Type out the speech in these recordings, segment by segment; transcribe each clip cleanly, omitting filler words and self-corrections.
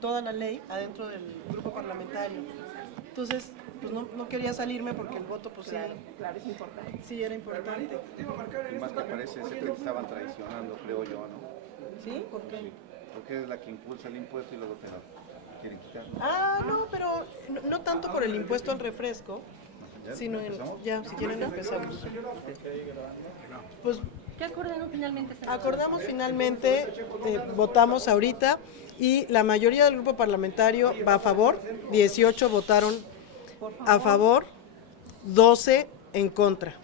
toda la ley adentro del grupo parlamentario. Entonces, pues no quería salirme porque el voto, pues claro, claro, es importante. Sí, era importante. Y más que parece ser que te estaban traicionando, creo yo, ¿no? ¿Sí? ¿Por qué? Sí, porque es la que impulsa el impuesto y luego te lo quieren quitar. No, pero no tanto por el impuesto al refresco, sino ya, si quieren empezamos. Pues ¿Qué acordaron finalmente? acordamos finalmente, votamos ahorita y la mayoría del grupo parlamentario va a favor, 18 votaron a favor, 12 en contra.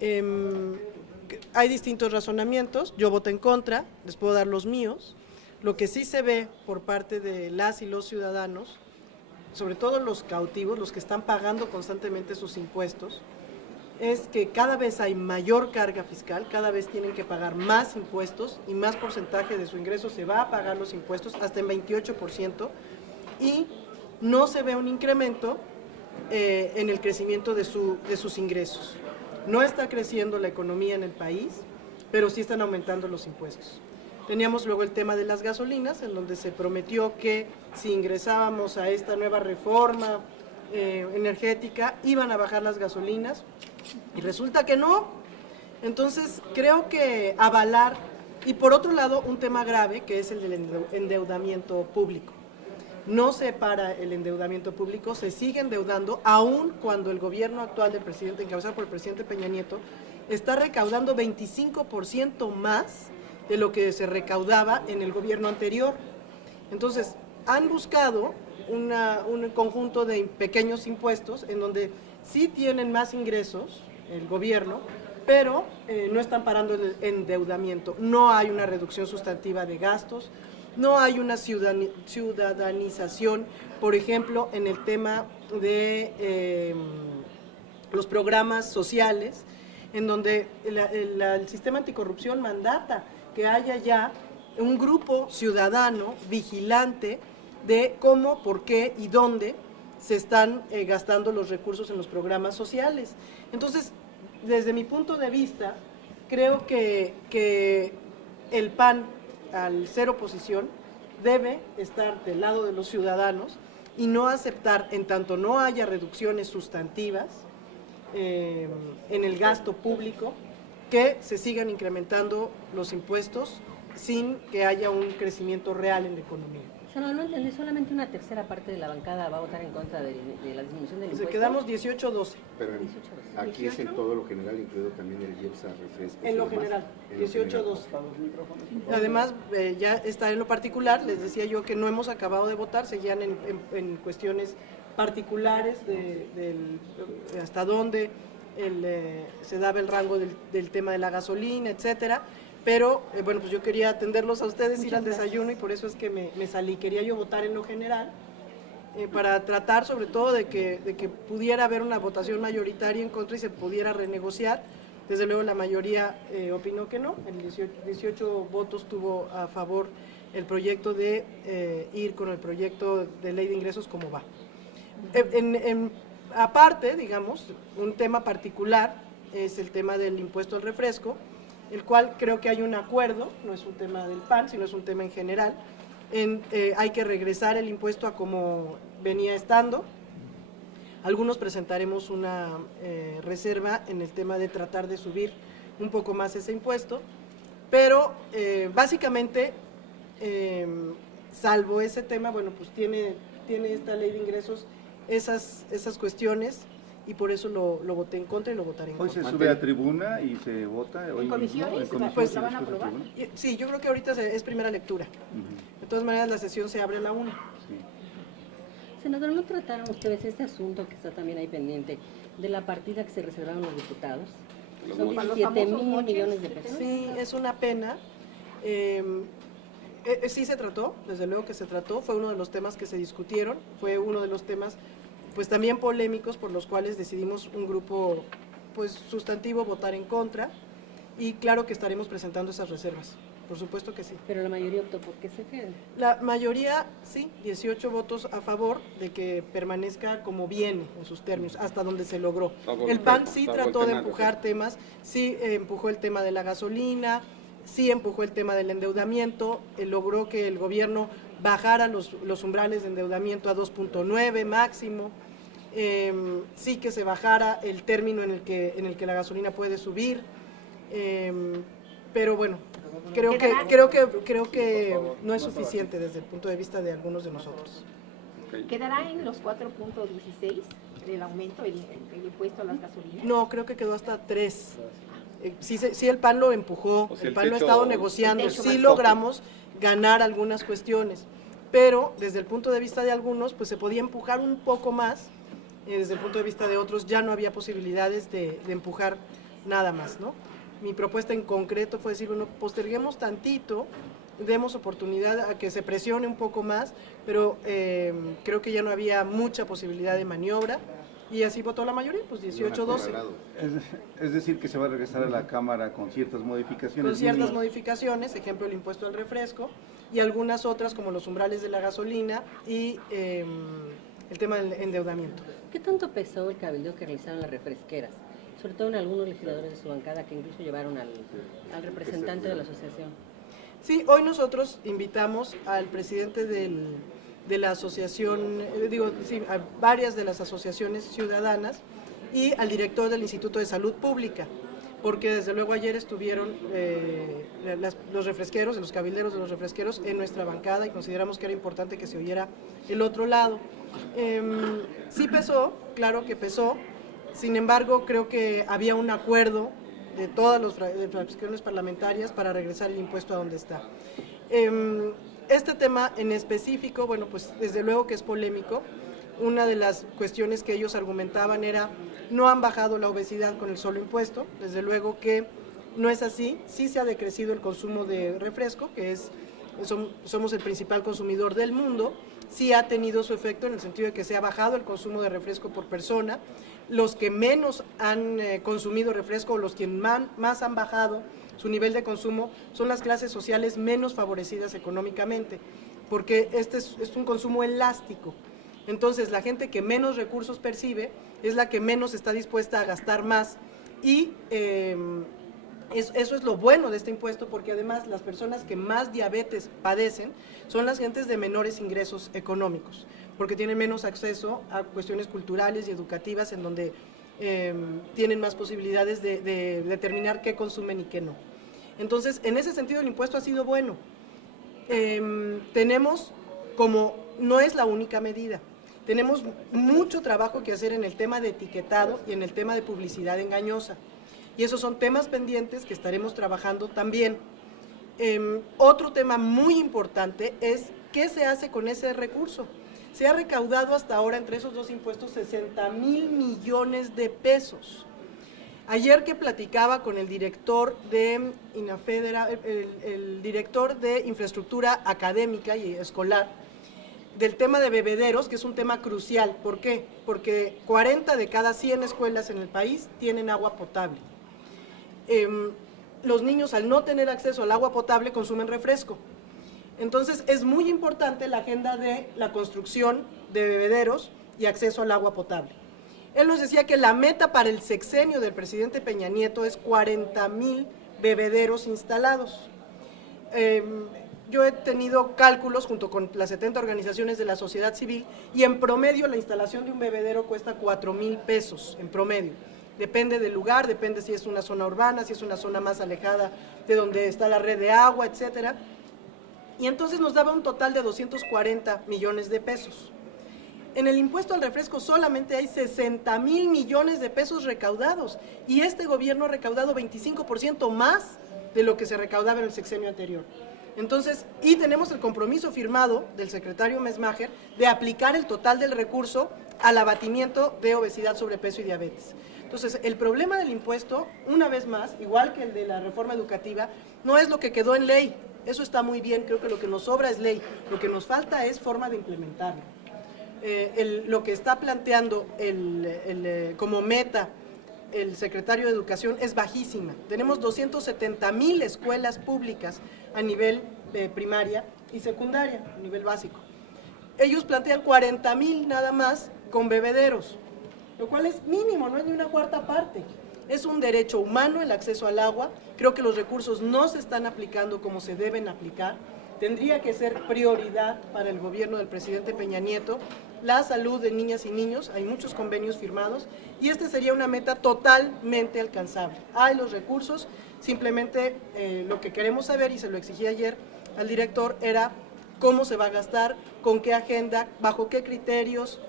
Hay distintos razonamientos, yo voté en contra, les puedo dar los míos. Lo que sí se ve por parte de las y los ciudadanos, sobre todo los cautivos, los que están pagando constantemente sus impuestos, es que cada vez hay mayor carga fiscal, cada vez tienen que pagar más impuestos y más porcentaje de su ingreso se va a pagar los impuestos, hasta en 28%, y no se ve un incremento en el crecimiento de sus ingresos. No está creciendo la economía en el país, pero sí están aumentando los impuestos. Teníamos luego el tema de las gasolinas, en donde se prometió que si ingresábamos a esta nueva reforma energética, iban a bajar las gasolinas, y resulta que no. Entonces, creo que avalar, y por otro lado, un tema grave, que es el del endeudamiento público. No se para el endeudamiento público, se sigue endeudando, aun cuando el gobierno actual del presidente, encabezado por el presidente Peña Nieto, está recaudando 25% más de lo que se recaudaba en el gobierno anterior. Entonces, han buscado un conjunto de pequeños impuestos en donde sí tienen más ingresos el gobierno, pero no están parando el endeudamiento. No hay una reducción sustantiva de gastos, no hay una ciudadanización, por ejemplo, en el tema de los programas sociales, en donde el sistema anticorrupción mandata que haya ya un grupo ciudadano vigilante de cómo, por qué y dónde se están gastando los recursos en los programas sociales. Entonces, desde mi punto de vista, creo que el PAN, al ser oposición, debe estar del lado de los ciudadanos y no aceptar, en tanto no haya reducciones sustantivas en el gasto público, que se sigan incrementando los impuestos sin que haya un crecimiento real en la economía. No entendí, solamente una tercera parte de la bancada va a votar en contra de la disminución del impuesto. Se quedamos 18-12. Pero aquí es en todo lo general, incluido también el IEPS a refrescos. En lo general, 18-12. Además, ya está en lo particular, les decía yo que no hemos acabado de votar, seguían en cuestiones particulares hasta dónde se daba el rango del tema de la gasolina, etcétera. Pero, bueno, pues yo quería atenderlos a ustedes, ir al desayuno, y por eso es que me salí. Quería yo votar en lo general, para tratar sobre todo de que pudiera haber una votación mayoritaria en contra y se pudiera renegociar. Desde luego la mayoría opinó que no, el 18 votos tuvo a favor el proyecto de ir con el proyecto de ley de ingresos como va. Aparte, digamos, un tema particular es el tema del impuesto al refresco, el cual creo que hay un acuerdo, no es un tema del PAN, sino es un tema en general, hay que regresar el impuesto a como venía estando. Algunos presentaremos una reserva en el tema de tratar de subir un poco más ese impuesto, pero básicamente, salvo ese tema, bueno, pues tiene esta ley de ingresos esas cuestiones, y por eso lo voté en contra y lo votaré en Hoy contra. se sube a tribuna y se vota. ¿En comisiones? Pues, ¿La van a aprobar? Sí, yo creo que ahorita es primera lectura. De todas maneras, la sesión se abre a la 1. Sí. Senador, ¿no trataron ustedes este asunto que está también ahí pendiente de la partida que se reservaron los diputados? Son 17,000 millones de pesos. Sí, es una pena. Sí se trató, desde luego que se trató, fue uno de los temas que se discutieron, fue uno de los temas pues también polémicos, por los cuales decidimos un grupo pues sustantivo votar en contra, y claro que estaremos presentando esas reservas, por supuesto que sí. Pero la mayoría optó por que se queden. La mayoría, sí, 18 votos a favor de que permanezca como viene en sus términos, hasta donde se logró. El PAN sí trató de empujar temas, sí empujó el tema de la gasolina, sí empujó el tema del endeudamiento, logró que el gobierno bajara los umbrales de endeudamiento a 2.9 máximo, sí que se bajara el término en el que la gasolina puede subir, pero bueno, creo que no es suficiente desde el punto de vista de algunos de nosotros. ¿Quedará en los 4.16 el aumento, el impuesto a las gasolinas? No, creo que quedó hasta 3. Sí, el PAN lo empujó, O sea, el PAN lo ha techo- estado negociando, el techo sí más logramos ganar algunas cuestiones, pero desde el punto de vista de algunos, pues se podía empujar un poco más, desde el punto de vista de otros ya no había posibilidades de empujar nada más, ¿no? Mi propuesta en concreto fue decir, bueno, posterguemos tantito, demos oportunidad a que se presione un poco más, pero creo que ya no había mucha posibilidad de maniobra, y así votó la mayoría, pues 18-12. Es decir, que se va a regresar a la Cámara con ciertas modificaciones. Con ciertas mínimas. modificaciones, ejemplo el impuesto al refresco, y algunas otras como los umbrales de la gasolina y el tema del endeudamiento. ¿Qué tanto pesó el cabildeo que realizaron las refresqueras? Sobre todo en algunos legisladores de su bancada que incluso llevaron al representante de la asociación. Sí, hoy nosotros invitamos al presidente de la asociación, a varias de las asociaciones ciudadanas y al director del Instituto de Salud Pública, porque desde luego ayer estuvieron los refresqueros, los cabilderos de los refresqueros en nuestra bancada y consideramos que era importante que se oyera el otro lado. Sí pesó, claro que pesó, sin embargo creo que había un acuerdo de todas las fracciones parlamentarias para regresar el impuesto a donde está. Este tema en específico, bueno, pues desde luego que es polémico. Una de las cuestiones que ellos argumentaban era, no han bajado la obesidad con el solo impuesto, desde luego que no es así, sí se ha decrecido el consumo de refresco, que somos el principal consumidor del mundo, sí ha tenido su efecto en el sentido de que se ha bajado el consumo de refresco por persona. Los que menos han consumido refresco, los que más han bajado su nivel de consumo, son las clases sociales menos favorecidas económicamente, porque este es un consumo elástico. Entonces, la gente que menos recursos percibe es la que menos está dispuesta a gastar más, y eso es lo bueno de este impuesto, porque además las personas que más diabetes padecen son las gentes de menores ingresos económicos, porque tienen menos acceso a cuestiones culturales y educativas en donde tienen más posibilidades de determinar qué consumen y qué no. Entonces, en ese sentido el impuesto ha sido bueno. Tenemos, como no es la única medida, tenemos mucho trabajo que hacer en el tema de etiquetado y en el tema de publicidad engañosa. Y esos son temas pendientes que estaremos trabajando también. Otro tema muy importante es qué se hace con ese recurso. Se ha recaudado hasta ahora entre esos dos impuestos 60,000 millones de pesos. Ayer que platicaba con el director de INAFEDERA, el director de infraestructura académica y escolar, del tema de bebederos, que es un tema crucial. ¿Por qué? Porque 40 de cada 100 escuelas en el país tienen agua potable. Los niños, al no tener acceso al agua potable, consumen refresco. Entonces es muy importante la agenda de la construcción de bebederos y acceso al agua potable. Él nos decía que la meta para el sexenio del presidente Peña Nieto es 40,000 bebederos instalados. Yo he tenido cálculos junto con las 70 organizaciones de la sociedad civil, y en promedio la instalación de un bebedero cuesta 4,000 pesos en promedio. Depende del lugar, depende si es una zona urbana, si es una zona más alejada de donde está la red de agua, etcétera. Y entonces nos daba un total de 240 millones de pesos. En el impuesto al refresco solamente hay 60,000 millones de pesos recaudados, y este gobierno ha recaudado 25% más de lo que se recaudaba en el sexenio anterior. Entonces, y tenemos el compromiso firmado del secretario Mesmacher de aplicar el total del recurso al abatimiento de obesidad, sobrepeso y diabetes. Entonces, el problema del impuesto, una vez más, igual que el de la reforma educativa, no es lo que quedó en ley. Eso está muy bien, creo que lo que nos sobra es ley. Lo que nos falta es forma de implementarlo. Lo que está planteando como meta el secretario de Educación es bajísima. Tenemos 270,000 escuelas públicas a nivel primaria y secundaria, a nivel básico. Ellos plantean 40,000 nada más con bebederos, lo cual es mínimo, no es ni una cuarta parte. Es un derecho humano el acceso al agua. Creo que los recursos no se están aplicando como se deben aplicar. tendría que ser prioridad para el gobierno del presidente Peña Nieto la salud de niñas y niños. Hay muchos convenios firmados y esta sería una meta totalmente alcanzable. Hay los recursos, simplemente lo que queremos saber, y se lo exigí ayer al director, era cómo se va a gastar, con qué agenda, bajo qué criterios.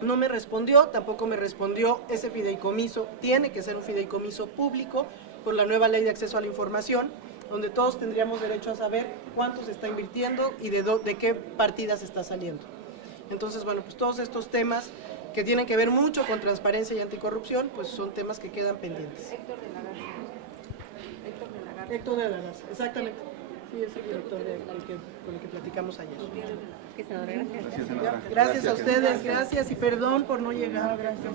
No me respondió, tampoco me respondió ese fideicomiso. Tiene que ser un fideicomiso público por la nueva ley de acceso a la información, donde todos tendríamos derecho a saber cuánto se está invirtiendo y de qué partidas está saliendo. Entonces, bueno, pues todos estos temas que tienen que ver mucho con transparencia y anticorrupción, pues son temas que quedan pendientes. Héctor de la Garza, exactamente. Sí, es el director con el que platicamos ayer. Gracias, senadora. Gracias a ustedes, gracias y perdón por no llegar. Gracias.